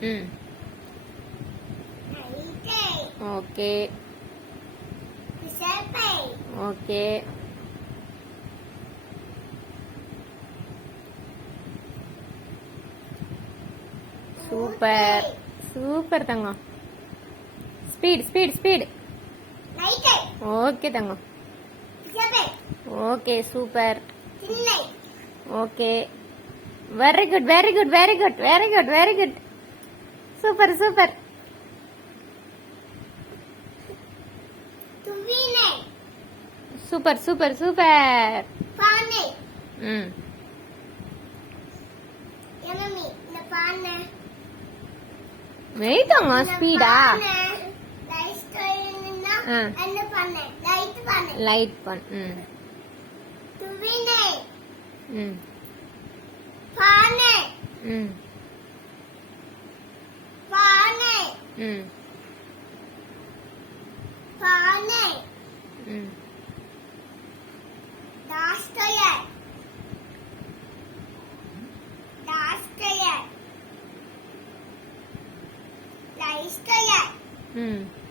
ம். Okay. Okay. Super super தங்கம். Speed speed speed. Okay தங்கம். Okay super. Okay. Very good very good very good very good very good. Super super. Super super super. ம். வெயிட்டாங்க ஸ்பீடா. லைட் பன். ம். ம். ம். ம். ம். ம்.